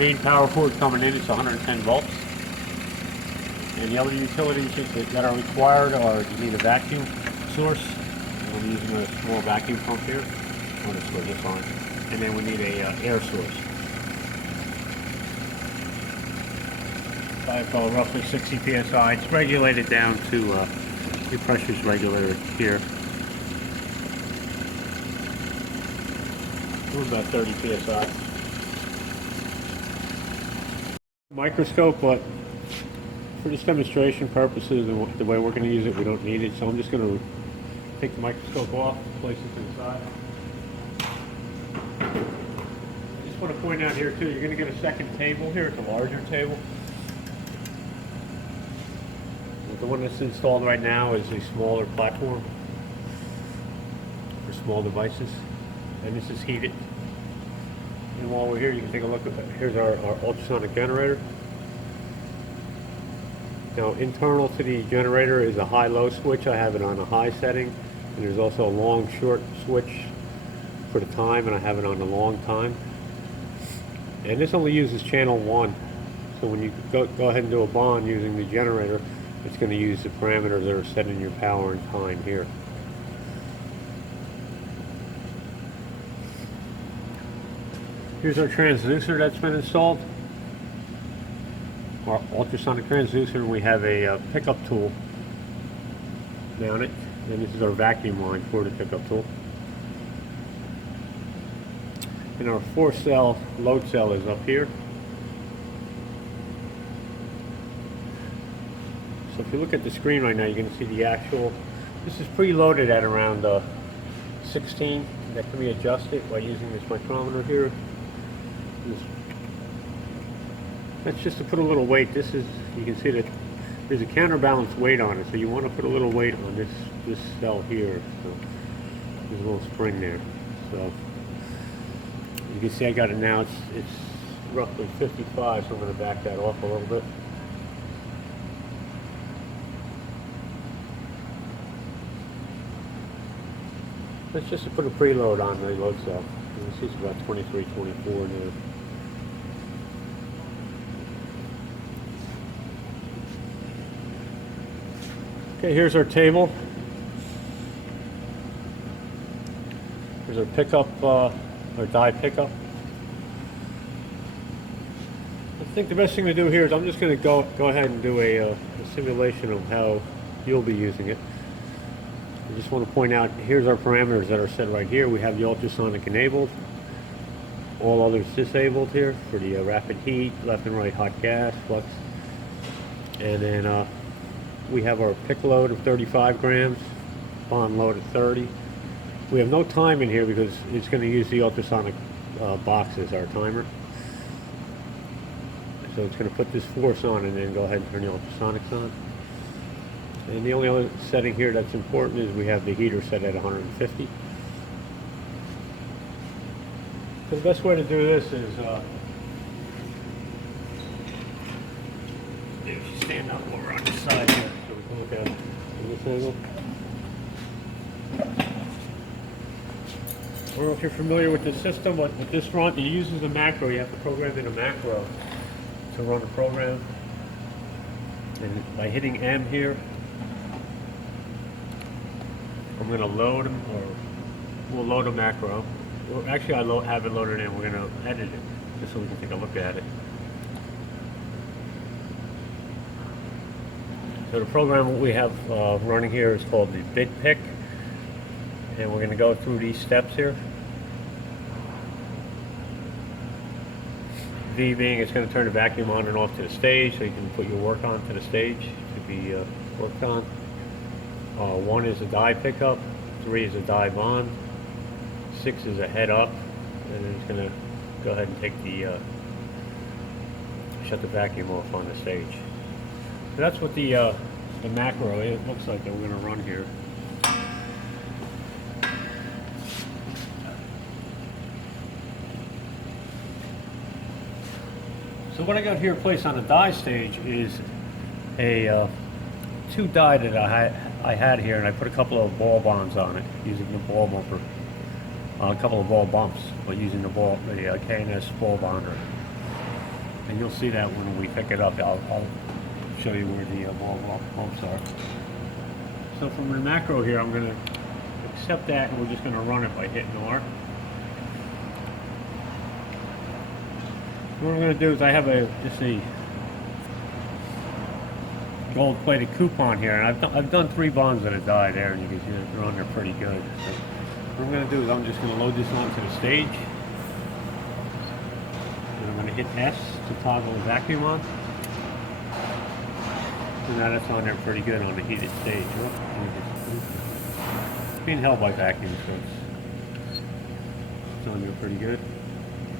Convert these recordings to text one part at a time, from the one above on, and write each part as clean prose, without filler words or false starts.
main power cord coming in. It's 110 volts. And the other utilities that are required are you need a vacuum source. I'm using a small vacuum pump here. I'm going to switch this on. And then we need a air source. I have roughly 60 psi. It's regulated down to the pressure's regulated here. About 30 psi. Microscope, but for this demonstration purposes and the way we're going to use it, we don't need it. So I'm just going to take the microscope off, place it to the side. I just want to point out here too, you're going to get a second table here. It's a larger table. The one that's installed right now is a smaller platform for small devices, and this is heated. And while we're here, you can take a look at that. Here's our ultrasonic generator. Now, internal to the generator is a high-low switch. I have it on a high setting, and there's also a long-short switch for the time, and I have it on the long time. And this only uses channel 1, so when you go ahead and do a bond using the generator, it's going to use the parameters that are set in your power and time here. Here's our transducer that's been installed. Our ultrasonic transducer, and we have a pickup tool mounted. And this is our vacuum line for the pickup tool. And our 4-cell load cell is up here. So if you look at the screen right now, you can see the actual, this is preloaded at around 16. That can be adjusted by using this micrometer here. That's just to put a little weight. This is, you can see that there's a counterbalance weight on it, so you want to put a little weight on this cell here. So there's a little spring there. So you can see I got it now. It's roughly 55, so I'm going to back that off a little bit. That's just to put a preload on the load cell. You can see it's about 23, 24 now. Okay, here's our table. Here's our pickup, our die pickup. I think the best thing to do here is I'm just going to go ahead and do a simulation of how you'll be using it. I just want to point out, here's our parameters that are set right here. We have the ultrasonic enabled, all others disabled here for the rapid heat, left and right hot gas, flux. And then we have our pick load of 35 grams, bond load of 30. We have no time in here because it's going to use the ultrasonic box as our timer. So it's going to put this force on and then go ahead and turn the ultrasonics on. And the only other setting here that's important is we have the heater set at 150. So the best way to do this is if you stand up over on this side here, so we can look at it from this angle. I don't know if you're familiar with the system, but with this run, it uses a macro. You have to program in a macro to run the program. And by hitting M here, I'm going to load them, or we'll load a macro. Well, actually, I have it loaded in. We're going to edit it just so we can take a look at it. So the program we have running here is called the bit pick, and we're going to go through these steps here. V being it's going to turn the vacuum on and off to the stage, so you can put your work on to the stage to be worked on. 1 is a die pickup, 3 is a die bond, 6 is a head up, and then it's going to go ahead and take the shut the vacuum off on the stage. So that's what the macro it looks like that we're going to run here. So what I got here placed on the die stage is a 2 die that I had here, and I put a couple of ball bonds on it using the ball bumper, a couple of ball bumps, but using the K&S ball bonder. And you'll see that when we pick it up. I'll show you where the ball bumps are. So from the macro here, I'm going to accept that, and we're just going to run it by hitting R. What I'm going to do is I have just a gold-plated coupon here, and I've done 3 bonds at a die there, and you can see that they're on there pretty good. So what I'm going to do is I'm just going to load this onto the stage, and I'm going to hit S to toggle the vacuum on. So now that's on there pretty good on the heated stage. It's being held by vacuum, so it's on there pretty good.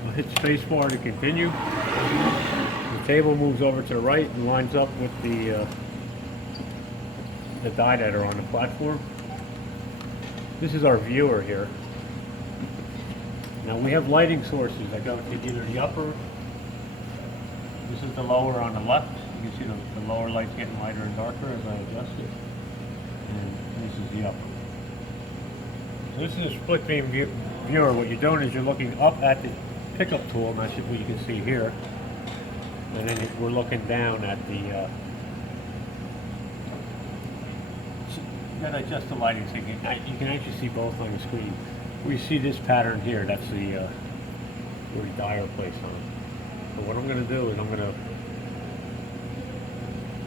I'll hit spacebar to continue. The table moves over to the right and lines up with the die that are on the platform. This is our viewer here. Now we have lighting sources that go to either the upper. This is the lower on the left. You can see the lower light's getting lighter and darker as I adjust it. And this is the upper. So this is a split beam viewer. What you're doing is you're looking up at the pickup tool, and that's what you can see here. And then we're looking down at the, you gotta adjust the lighting so you can actually see both on the screen. We see this pattern here, that's the where the die are placed on it. So what I'm gonna do is I'm gonna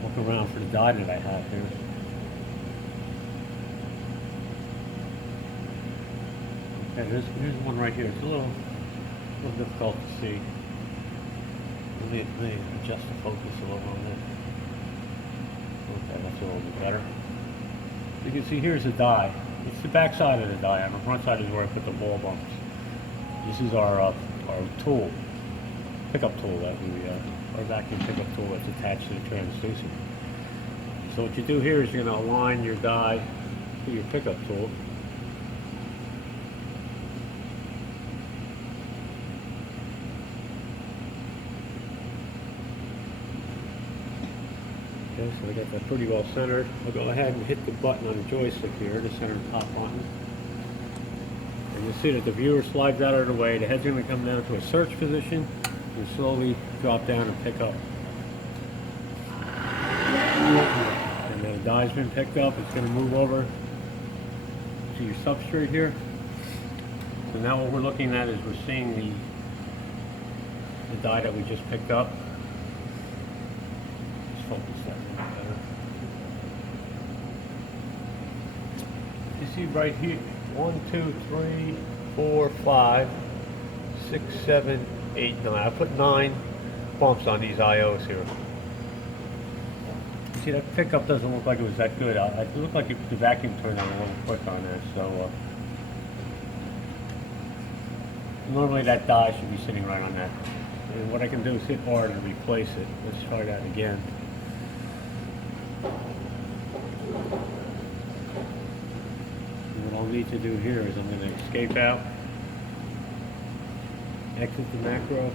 look around for the die that I have here. Okay, there's one right here. It's a little difficult to see. Let me adjust the focus a little on this. Okay, that's a little bit better. You can see here's the die. It's the back side of the die. On the front side is where I put the ball bumps. This is our tool, pickup tool that our vacuum pickup tool that's attached to the transducer. So what you do here is you're going to align your die to your pickup tool. Okay, so I got that pretty well centered. I'll go ahead and hit the button on the joystick here to center the top button. And you'll see that the viewer slides out of the way. The head's going to come down to a search position and slowly drop down and pick up. And then the die's been picked up. It's going to move over to your substrate here. So now what we're looking at is we're seeing the die that we just picked up. Let's focus that a little better. You see right here, 1, 2, 3, 4, 5, 6, 7, 8, 9. I put 9 bumps on these IOs here. See, that pickup doesn't look like it was that good. It looked like the vacuum turned on a little quick on there. So normally that die should be sitting right on that. And what I can do is hit R to replace it. Let's try that again. And what I'll need to do here is I'm going to escape out, exit the macro.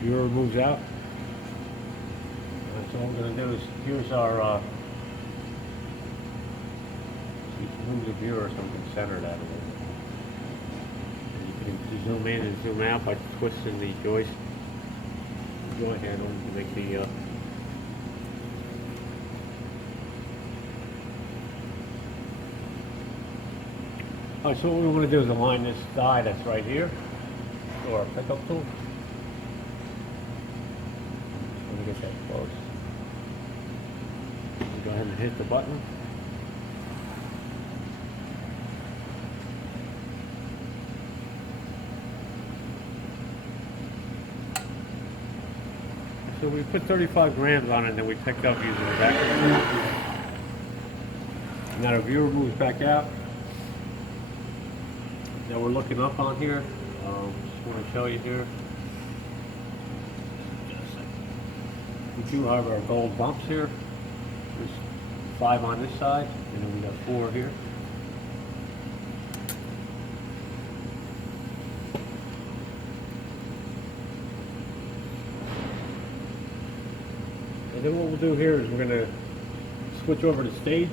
Viewer moves out. So what I'm going to do is, here's our move the viewer so we can center that a little bit. And you can zoom in and zoom out by twisting the joint handle to make the Alright, so what we want to do is align this die that's right here to our pickup tool. Let me get that close. Go ahead and hit the button. So we put 35 grams on it and then we picked up using the vacuum. Now the viewer moves back out. Now we're looking up on here. Just want to show you here. We do have our gold bumps here. There's 5 on this side, and then we got 4 here. And then what we'll do here is we're going to switch over to stage.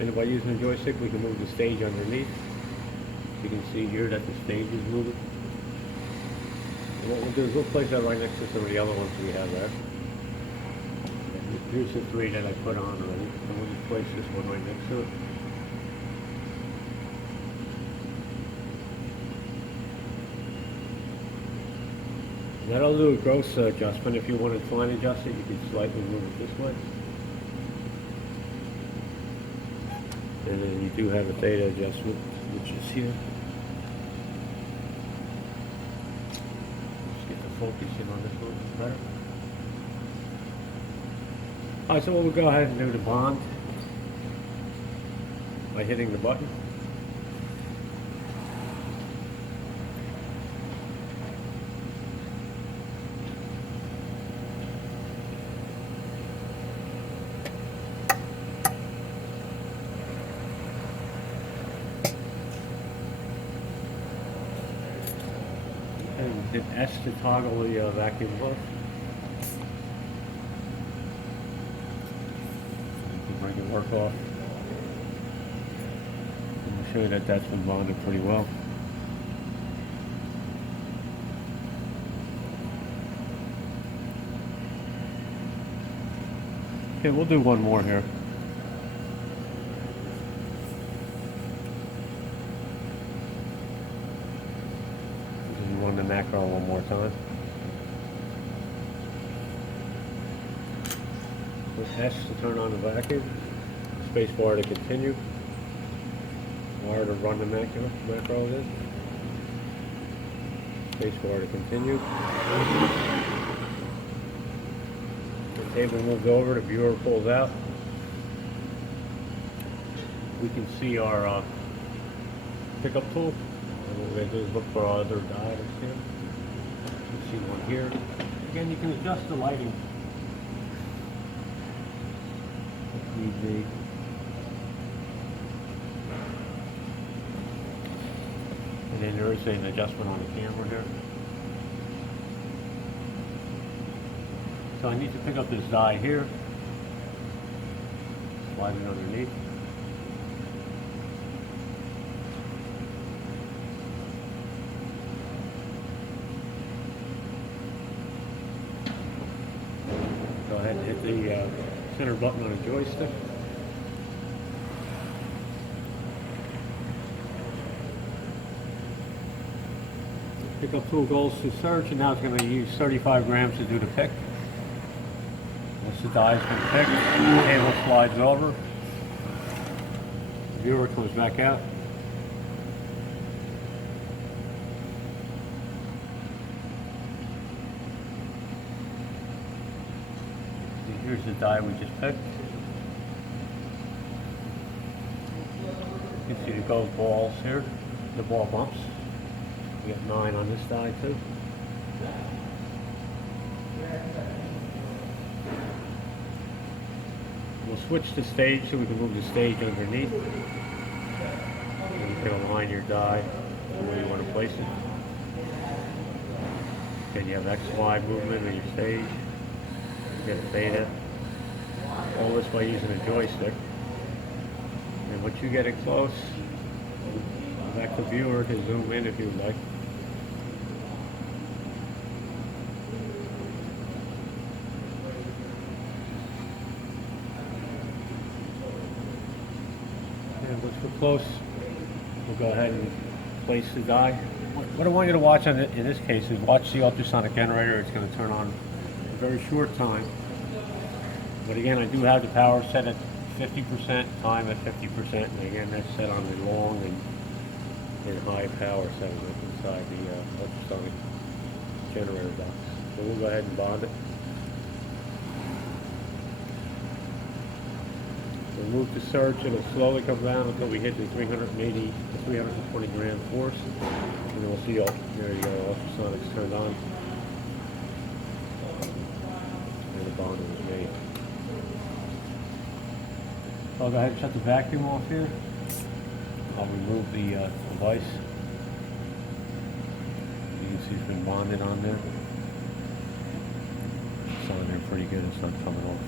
And And by using the joystick, we can move the stage underneath. You can see here that the stage is moving. And what we'll do is we'll place that right next to some of the other ones we have there. And here's the 3 that I put on already. And we'll just place this one right next to it. That'll do a gross adjustment. If you want to fine adjust it, you can slightly move it this way. And then you do have a theta adjustment, which is here. Let's get the focusing on this one better. Alright, so we'll go ahead and do the bond by hitting the button. And hit S to toggle the vacuum pump. You can bring the work off. And I'll show you that that's been bonded pretty well. Okay, we'll do one more here. Run the macro one more time. With S to turn on the vacuum, space bar to continue, R to run the macro again, space bar to continue. The table moves over, the viewer pulls out. We can see our pickup tool. And what we're going to do is look for our other diodes here. You can see one here. Again, you can adjust the lighting if need be. And then there is an adjustment on the camera here. So I need to pick up this die here. Slide it underneath. Go ahead and hit the center button on a joystick. Pickup tool goes to search, and now it's going to use 35 grams to do the pick. Once the die has been picked, the table slides over. The viewer comes back out. Here's the die we just picked. You can see the gold balls here, the ball bumps. We got 9 on this die too. We'll switch the stage so we can move the stage underneath. And you can align your die where you want to place it. Then you have X, Y movement of your stage. Get a theta. All this by using a joystick. And once you get it close, back to viewer to zoom in if you would like. And once we're close, we'll go ahead and place the die. What I want you to watch in this case is watch the ultrasonic generator. It's going to turn on a very short time. But again, I do have the power set at 50%, time at 50%, and again, that's set on the long and high power setting inside the ultrasonic generator box. So we'll go ahead and bond it. We'll move to search, and it'll slowly come down until we hit the 380 to 320 gram force. And then we'll see, there you go, ultrasonics turned on. And the bonding is made. I'll go ahead and shut the vacuum off here. I'll remove the device. You can see it's been bonded on there. It's on there pretty good, it's not coming off.